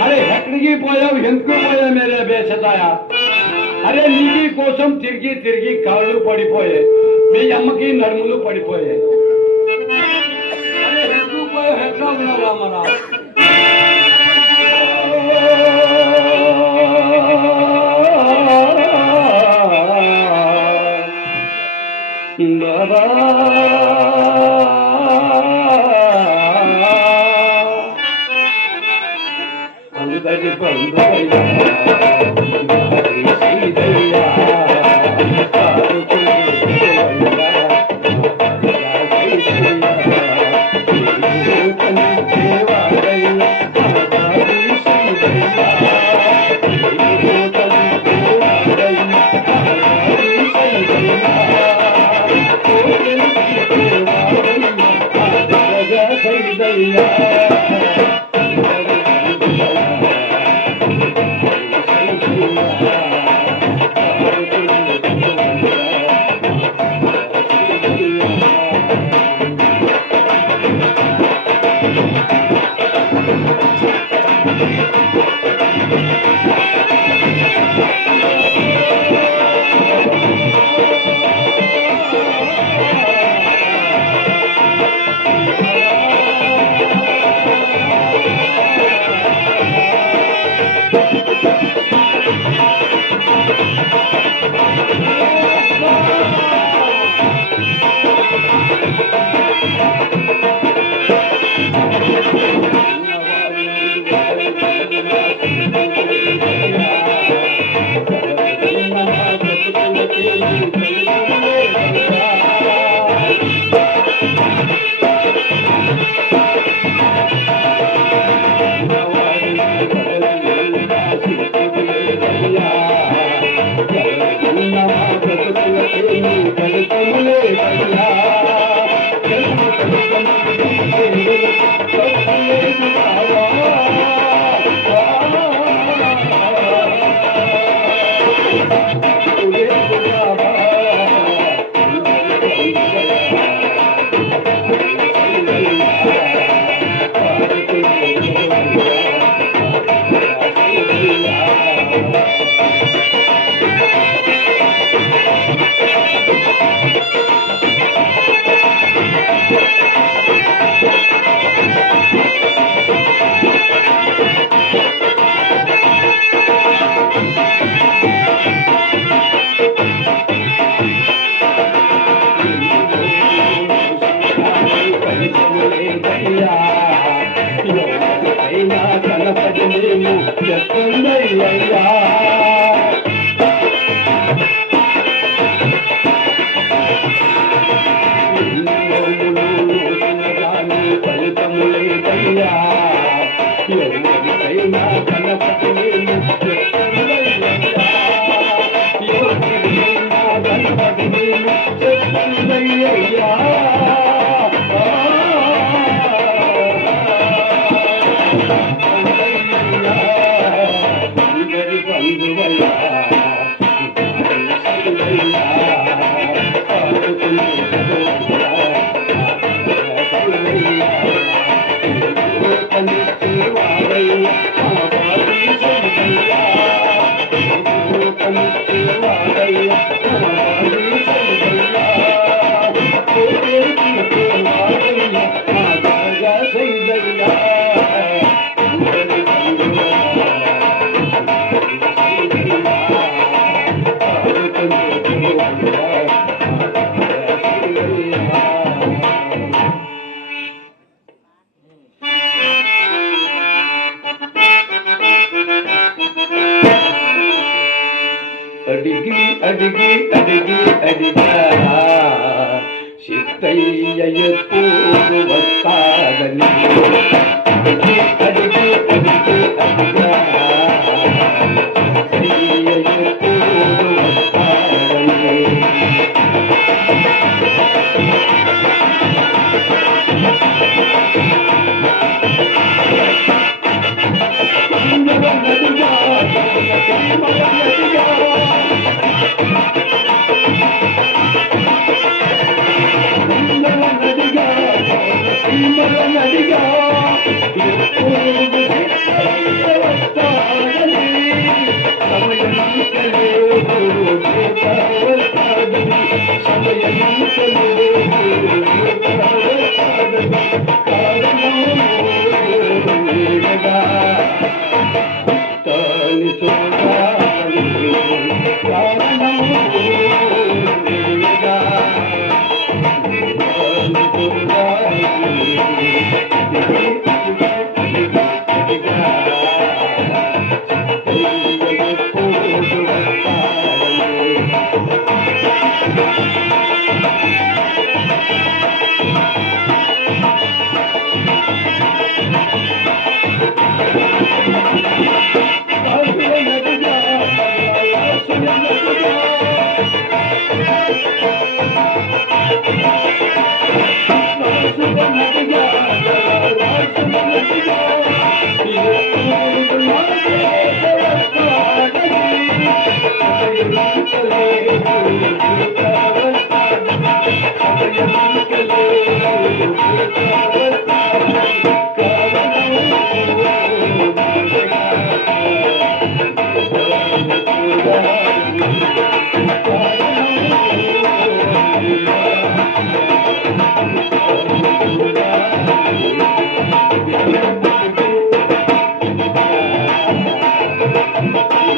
అరే ఎక్కడికి పోయావు ఎందుకు పోయావు మేరే అరే నీటి కోసం తిరిగి తిరిగి కాళ్ళు పడిపోయాయి మీ అమ్మకి నడుములు పడిపోయాయి అరే ఎందుకు పోయావు ఎట్లా ఉన్నావు రామారావు అందరి బంధువయ్యా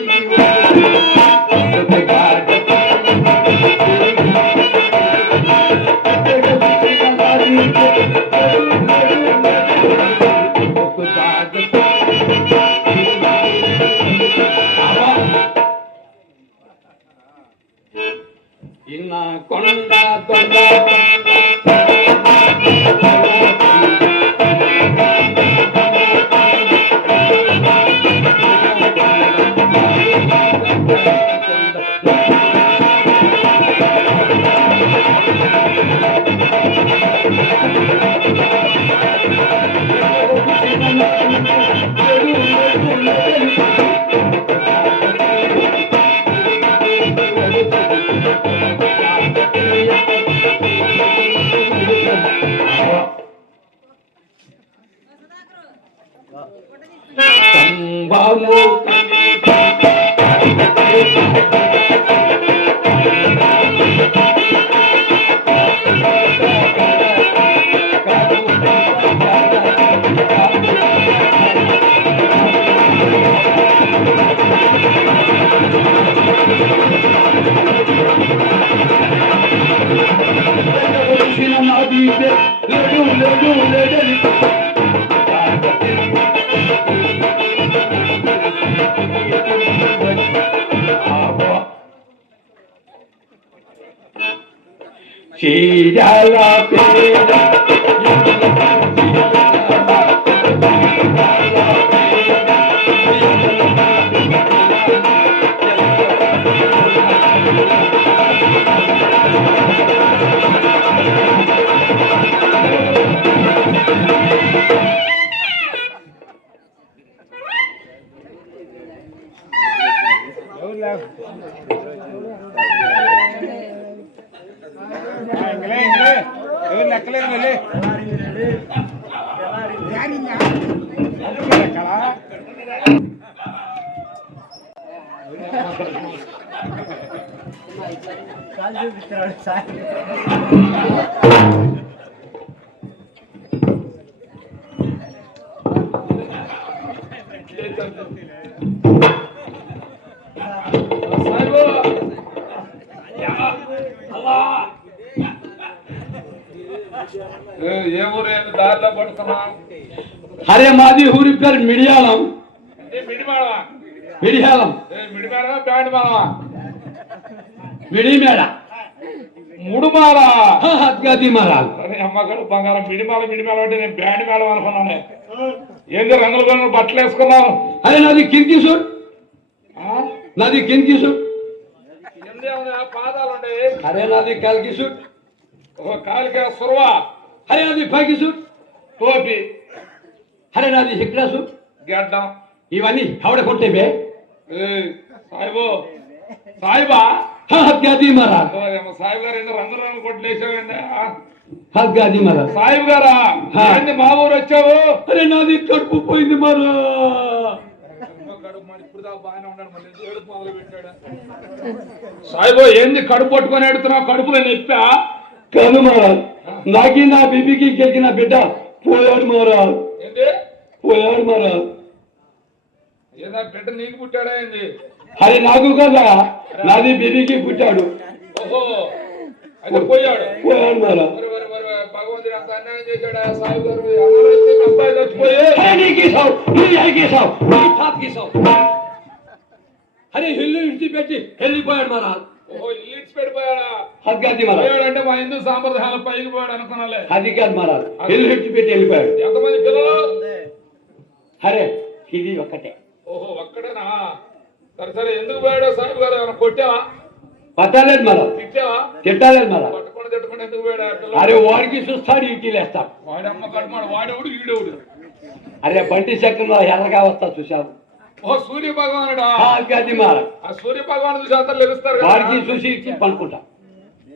Amen. చీరాల పేద దారిలో పడుతున్నాం అరే మాది ఊరి పేరు మిడియాలం మిడిమాడవా మిడియాలం మిడిమాడవా బ్యాండ్ మాడవా మిడిమేడ ముడుమాల గది మరాలు అరే అమ్మగారు బంగారం మిడిమాల మిడిమాల అంటే నేను బ్యాండ్ మేళం అనుకున్నాను. ఏంది రంగులు కొనుగోలు బట్టలు వేసుకున్నావు అరే నాది కింకిసూర్ నాది కింకిసూర్ పాదాలు ఉండే. అరే నాది కల్కిసూర్ ఒక కాలికే సుర్వా. అరే నాది పైకిసూర్ టోపీ. అరే నాది హిక్రాసూర్ గడ్డం. ఇవన్నీ హవడ కొట్టేవే? ఏయ్, సాయిబు. సాయిబా? మరాలు ఓరేమో సాయిబు గారు రంగు రంగు కొట్లు గది మరాలు. సాయిబు గారా మా ఊరు వచ్చావు? అరే నాది కడుపు పోయింది మరా సాయిబో ఏంది కడుపు పట్టుకొని ఎడుతున్నావు కడుపులో నొప్పా? కాదు మహారాజ్ నాకి నా బీబీకి గెలికిన బిడ్డ పోయాడు మహారాజ్ పోయాడు మహారాజ్ ఏదా బిడ్డ నీకు పుట్టాడా ఏంది? అరే నాకు కదా. నాది బీబీకి పుట్టాడు. ఓహో. పోయాడు. పోయాడు మహారాజ్ భగవంతుడు అంత అన్యాయం చేశాడా. సాయిబు గారు అందరూ వచ్చి అబ్బాయి చచ్చిపోయి. అరే ఇల్లు వెళ్ళిపోయాడు పెట్టిపోయాడా అది కాదు మహారాజ్. పోయాడంటే మా హిందూ సాంప్రదాయాల పైకి పోయాడు అనుకున్నాలే. అది కాదు మహారాజ్. ఇల్లు విడిచిపెట్టి వెళ్ళిపోయాడు. ఎంతమంది పిల్లలు? అరే ఇది ఒకటే ఓహో ఒక్కడేనా సరే సరే ఎందుకు పోయాడో సాయిబు గారు ఏమైనా కొట్టావా? పట్టలేదు మహారాజ్. తిట్టావా? తిట్టాలేదు మహారాజ్. ఎందుకు పోయాడు? అరే వాడికి చూస్తాడు ఇంటికి లేస్తాడు వాడి అమ్మ వాడేవుడు ఈడేవుడు. అరే బంటి చక్రంలో ఎర్రగా వస్తా చూసావు ఓ సూర్య భగవానుడా. అది ఆ సూర్య భగవాను చూసి లెగుస్తారు వాడికి చూసి ఇచ్చి పనుకుంటా.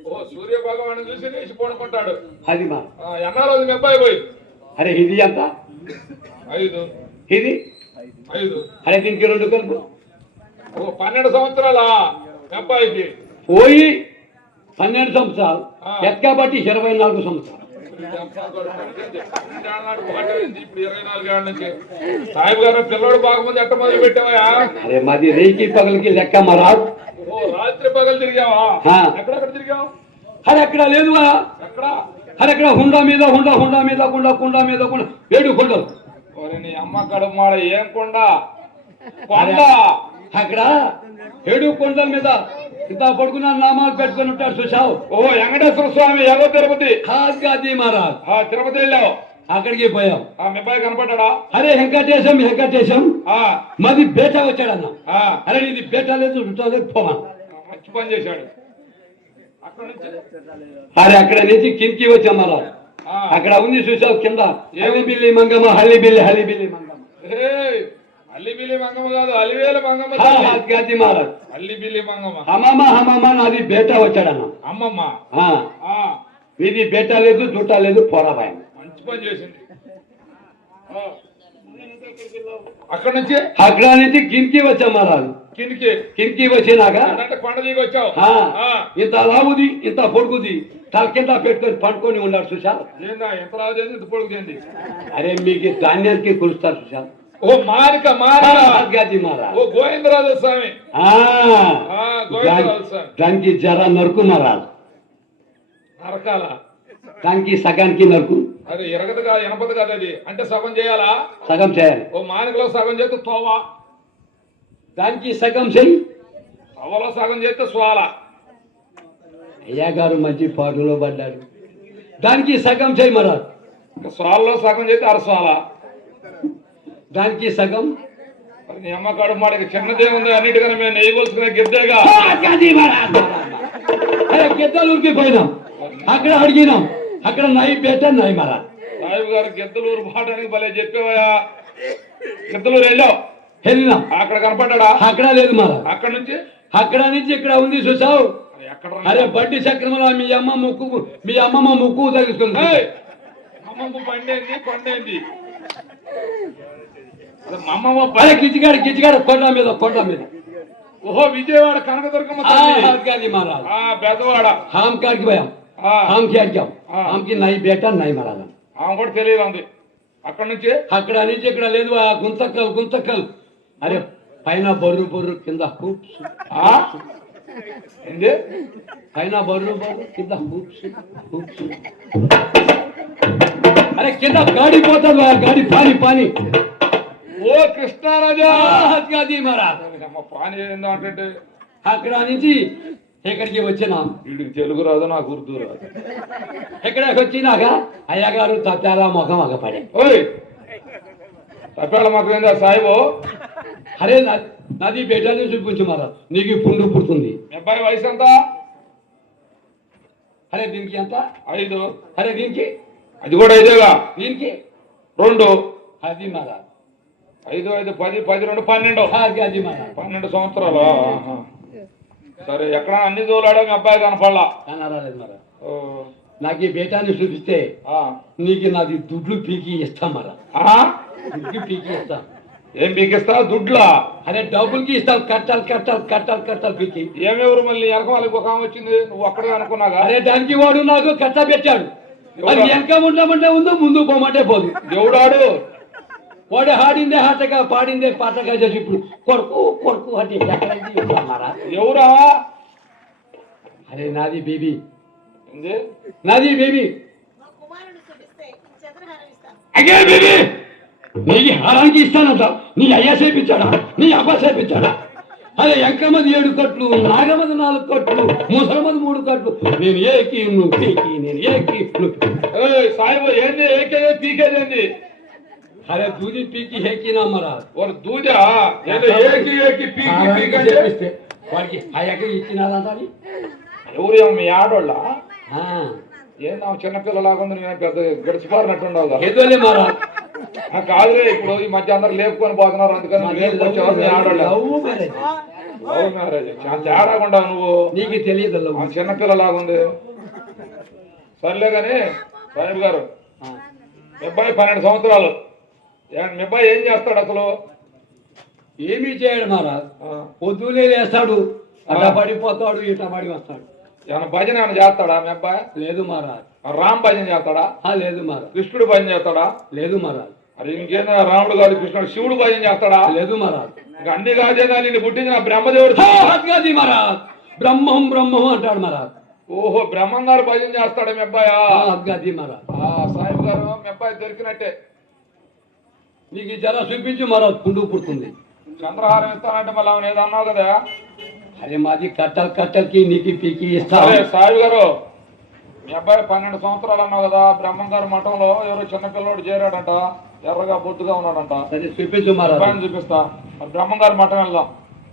ఓ సూర్య భగవాను చూసి లేచి పడుకుంటాడు అది మా ఎన్నా రోజు మీ అబ్బాయి పోయి? అరే ఇది ఎంత? ఐదు. ఇది? ఐదు. అరే దీనికి రెండు కలుపు. ఓ పన్నెండు సంవత్సరాల అబ్బాయికి? పోయి పన్నెండు సంవత్సరాలు. ఎక్క బట్టి ఇరవై నాలుగు సంవత్సరాలు. సాహిబ్ గారు పిల్లోడు బాగుంది ఎట్ట మొదలు పెట్టావా అరే మాది రేకి పగలకి లెక్క ఓ రాత్రి పగలు తిరిగావా. ఎక్కడెక్కడ తిరిగావు? అరే అక్కడ లేదువా ఎక్కడ? అరే అక్కడ హుండా మీద హుండా హుండా మీద కుండ కుండ మీద కుండ. ఏడు కొండలు. నీ అమ్మ కడుపు మాడ ఏం కొండ? కొండ. అక్కడ ఏడు కొండల మీద ఇంత పడుకున్న నామాలు పెట్టుకొని ఉంటాడు చూసావు ఓ వెంకటేశ్వర స్వామి ఎర్ర తిరుపతి. హాజీ మహారాజ్. ఆ తిరుపతి వెళ్ళావు. అక్కడికి పోయాం ఆ మీ అబ్బాయి కనపడ్డా అరే వెంకటేశం వెంకటేశం. మాది బేట వచ్చాడన్న. ఆ. అరే ఇది బేట లేదు రుటా లేదు పోమా మంచి పని చేశాడు. అక్కడ నుంచి? అరే అక్కడ నుంచి కిందికి వచ్చాం ఆ. అక్కడ ఉంది చూసావు కింద. హల్లి బిల్లి మంగమ్మ హల్లి బిల్లి హల్లి బిల్లి మంగమ్మ. బిల్లి మంగమ్మ కాదు అలివేల మంగమ్మ మహారాజ్. నాది బేట వచ్చాడన్న. అమ్మమ్మ. ఇది బేట లేదు దుట్ట లేదు పోరాబాయం మంచి పని చేసింది. అక్కడ నుంచి అక్కడ నుంచి కిందికి వచ్చాం మహారాజ్. కిందికి. కిందికి వచ్చినాక అంటే కొండ దిగి వచ్చావు. ఇంత లావుది ఇంత పొడుగుది తల కింద పెట్టుకొని పండుకొని ఉన్నాడు సుశాల్ ఏందా ఎంత రాజు చేసి ఇంత పొడుగు చేయండి అరే మీకు ధాన్యానికి కొలుస్తారు సుశాల్ ఓ మారిక మారిక. గాజీ మహారాజ్. ఓ గోవిందరాజు స్వామి. దానికి జర నరుకు మహారాజ్. నరకాల. దానికి సగానికి నరుకు. అది ఎరగదు కాదు ఎనపదు కాదు అది. అంటే సగం చేయాలా? సగం చేయాలి. ఓ మానికలో సగం చేస్తే తోవ. దానికి సగం చెయ్యి తోవలో సగం చేస్తే స్వాల. అయ్యా గారు మంచి పాటలో పడ్డాడు. దానికి సగం చెయ్యి మహారాజ్. ఇంకా స్వాలలో సగం చేస్తే అరస్వాల. దానికి సగం. మరి నీ అమ్మ కాడు మాడికి చిన్నదే ఉంది అన్నిటికన్నా మేము నెయ్యి కొలుసుకునే గిద్దేగా అరే గిద్దలూరుకి పోయినాం. అక్కడ అడిగినాం. అక్కడ నై బేట నై మహారాజ్. సాహిబ్ గారు గిద్దలూరు పాటానికి భలే చెప్పేవయ్యా. గిద్దలూరు వెళ్ళావు వెళ్ళినాం. అక్కడ కనపడ్డా? అక్కడ లేదు మహారాజ్. అక్కడ నుంచి? అక్కడ నుంచి ఇక్కడ ఉంది చూసావు? అరే బండి చక్రంలో మీ అమ్మ ముక్కు మీ అమ్మమ్మ ముక్కు తగ్గుతుంది ఏయ్! అమ్మమ్మ కొండేంది? అదే మా అమ్మమ్మ కిచిగాడు కిచిగాడు కొండ మీద కొండ మీద. ఓహో విజయవాడ కనకదుర్గమ్మ ఆ, తల్లి. అది మహారాజ్. ఆ బెదవాడ. హామ్ కాడికి పోయాం ఆ. హామ్కి అడిగాం ఆ. హామ్కి నై బేట నై మహారాజ్ ఆమె కూడా తెలియదు ఉంది అక్కడ నుంచి? అక్కడ నుంచి ఇక్కడ లేదు ఆ గుంతకల్ గుంతకల్. అరే పైన బొర్రు బొర్రు కింద హూప్స్. ఆ? ఏంది? పైన బొర్రు బొర్రు కింద హూప్స్ హూప్స్. అరే కింద గాడి పోతుంది ఆ గాడి పాని పాని. ఓ కృష్ణారాజా! అది మహారాజ్! అమ్మ పాని ఏందో అంటే అక్కడ నుంచి ఇక్కడికి వచ్చినాం? వీడికి తెలుగు రాదు నాకు ఉర్దూ రాదు. ఇక్కడికి వచ్చినాక అయ్యగారు తత్యాల ముఖం అగపడే ఓయ్! తప్పేళ్ళ మాకు ఏందా సాయిబు? అరే నాది బేటాన్ని చూపించు మరా నీకు పుండు పుడుతుంది. అబ్బాయి వయసు ఎంత? అరే దీనికి ఎంత? ఐదు. అరే దీనికి? అది కూడా ఐదేగా? దీనికి? రెండు. అది మరా ఐదు ఐదు పది పది రెండు పన్నెండు. అది అది పన్నెండు సంవత్సరాలు. సరే ఎక్కడ అన్ని దూలాడో మీ అబ్బాయి కనపడలా. కనరాలేదు మరా. ఓ, నాకు ఈ బేటాన్ని చూపిస్తే ఆ. నీకు నాది దుడ్లు పీకి ఇస్తాం మరా? దుడ్లు పీకి ఇస్తాం. ఏం పీకిస్తా దుడ్లా? అరే డబ్బులకి ఇస్తాం కట్టాలి కట్టాలి కట్టాలి కట్టాలి పీకి. ఏమెవరు మళ్ళీ? వెనక వాళ్ళకి ఒక వచ్చింది. నువ్వు అక్కడే అనుకున్నాగా? అరే దానికి వాడు నాకు కట్ట పెట్టాడు. అది వెనక ఉండమంటే ఉందో ముందు పోమంటే పోదు. దేవుడాడు వాడు హాడిందే హాటగా పాడిందే పాటగా చేసి ఇప్పుడు కొడుకు కొడుకు అంటే ఎవరా? అరే నాది బేబీ? నాది బేబీ. అగే బేబీ! నీకు హారానికి ఇస్తానంట నీ అయ్య చేపించాడా? నీ అబ్బ చేపించాడా? అరే ఎంకమది ఏడు కట్లు నాగమది నాలుగు కట్లు ముసలమది మూడు కట్లు. నేను ఏకి నువ్వు పీకి నేను ఏకి నువ్వు ఏయ్, సాయిబు ఏంది? ఏకేదే పీకేదేంది? అరే దూది పీకి హేకినా మరా ఒక దూజా ఏదో ఏకి ఏకి పీకి పీకి అంటే? చేపిస్తే వాడికి అయ్యక ఇచ్చినారంట అది ఎవరు మీ ఆడోళ్ళ? ఆ. ఏం నా చిన్నపిల్లలాగా ఉంది నేను పెద్ద గడిచిపారినట్టుండవు కదా ఏదోలే మారా ఆ, కాదులే ఇప్పుడు ఈ మధ్య అందరు లేపుకొని పోతున్నారు అందుకని నువ్వు లేపుకొచ్చావు మీ ఆడవాళ్ళు లవ్ మ్యారేజ్. చాలా తేడాగా ఉండవు నువ్వు. నీకు తెలియదు లవ్ ఆ చిన్నపిల్లలాగా ఉంది. సర్లే కానీ సాహిబ్ గారు. అబ్బాయి పన్నెండు సంవత్సరాలు. మీ అబ్బాయి ఏం చేస్తాడు అసలు? ఏమీ చేయడు మహారాజ్. పొద్దునే లేస్తాడు అట్లా పడిపోతాడు ఇట్లా పడి వస్తాడు. ఏమైనా భజన ఏమైనా చేస్తాడా మీ అబ్బాయి? లేదు మహారాజ్. రామ్ భజన చేస్తాడా? ఆ, లేదు మహారాజ్. కృష్ణుడు భజన చేస్తాడా? లేదు మహారాజ్. అది ఇంకేందా రాముడు గారు కృష్ణుడు శివుడు భజన చేస్తాడా? లేదు మహారాజ్. ఇంకా అన్ని కాదేనా నిన్ను పుట్టించిన బ్రహ్మదేవుడు? అద్గది మహారాజ్. బ్రహ్మం బ్రహ్మం అంటాడు మహారాజ్. ఓహో బ్రహ్మం గారు భజన చేస్తాడా మీ అబ్బాయా? సాహిబ్ గారు మీ అబ్బాయి దొరికినట్టే. నీకు ఈ జర చూపించు మహారాజ్ పుండు పుడుతుంది. చంద్రహారం ఇస్తానంటే మళ్ళీ ఆమె ఏదో అన్నావు కదా? అరే మాది కట్టలు కట్టలకి నీకు పీకి ఇస్తా సరే సాయి గారు మీ అబ్బాయి పన్నెండు సంవత్సరాలు అన్నావు కదా బ్రహ్మం గారి మఠంలో ఎవరో చిన్న పిల్లోడు చేరాడంట ఎర్రగా బొద్దుగా ఉన్నాడంట. సరే చూపించు అబ్బాయిని చూపిస్తా. మరి బ్రహ్మం గారి మఠం వెళ్దాం.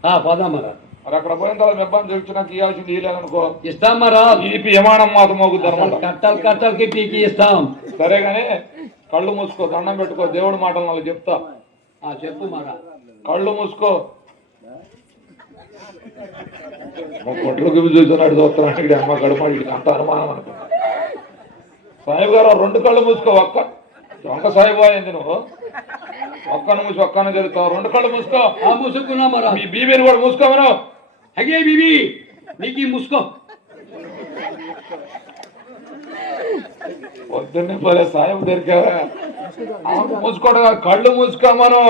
ఆ, పోదాం మహారాజ్ మరి అక్కడ పోయిన తర్వాత మీ అబ్బాయిని చూపించి నాకు ఇవ్వాల్సింది ఇవ్వలేదనుకో ఇస్తాం మహారాజ్ ఇది విమానం మాత మోగుద్ది అనమాట కట్టలు కట్టలకి పీకి ఇస్తాం. సరే కానీ కళ్ళు మూసుకో దండం పెట్టుకో దేవుడి మాటలు నాకు చెప్తా. ఆ, చెప్పు మహారాజ్ కళ్ళు మూసుకో. కొట్లకు చూస్తున్నాడు చూస్తున్నాడు ఇక్కడ అమ్మ గడపడి ఇక్కడికి అంత అనుమానం అనుకో సాయిబు గారు రెండు కళ్ళు మూసుకో ఒక్క. ఒక్క సాయిబు అయింది నువ్వు. ఒక్కను మూసి ఒక్కను జరుగుతావు. రెండు కళ్ళు మూసుకో. ఆ ముసుకున్నా మహారాజ్ మీ బీబీని కూడా మూసుకోమను అగే బీబీ నీకు ముసుకో. పొద్దున్నే పోలే సాయిబు దొరికావా. మూసుకోవడం కళ్ళు మూసుకోమను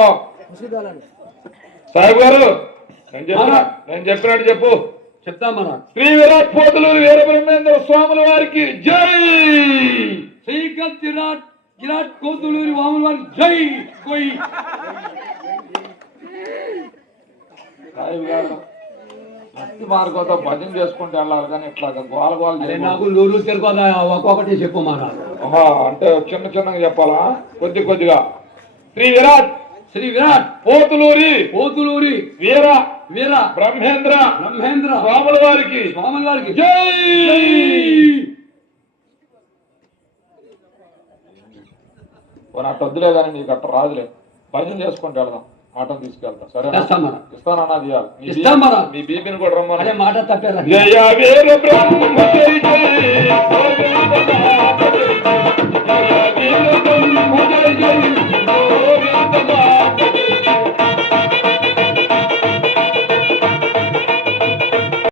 సాయిబు గారు నేను చెప్పిన నేను చెప్పినట్టు చెప్పు. చెప్తా మహారాజ్ శ్రీ విరాట్ పోతులూరు వీరబ్రహ్మేంద్ర స్వాముల వారికి జై! శ్రీకాంత్ విరాట్ విరాట్ కోతులూరి వాముల వారికి జై! కొయ్! సాయిబు గారు భక్తి మార్గంతో భజన చేసుకుంటూ వెళ్ళాలి కానీ ఇట్లా గోల గోల. నాకు నూరు తిరగదా ఒక్కొక్కటి చెప్పు అంటే చిన్న చిన్నగా చెప్పాలా? కొద్ది కొద్దిగా. శ్రీ విరాట్. శ్రీ విరాట్. పోతులూరి. కోతులూరి వీర. వీర. బ్రహ్మేంద్ర. బ్రహ్మేంద్ర. స్వాముల వారికి. స్వాముల వారికి. జై. పోనీ అట్ట వద్దులే కానీ నీకు అట్ట రాదులే. భజన చేసుకుంటూ వెళ్దాం. మటన్ తీసుకెళ్తా. సరే ఇస్తానన్నా తీయాలి మీ బీపీని కూడా రమ్మని. మాట తప్పేలా